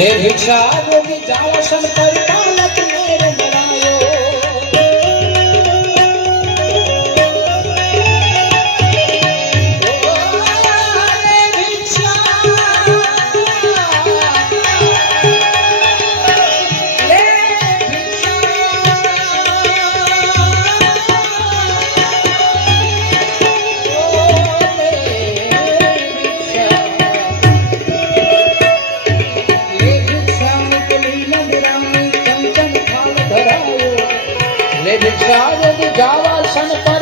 ले भिक्षा योगी जावा शंकर पालक मेरे बनायो ले भिक्षा भिक्षा योगी जावा सन पर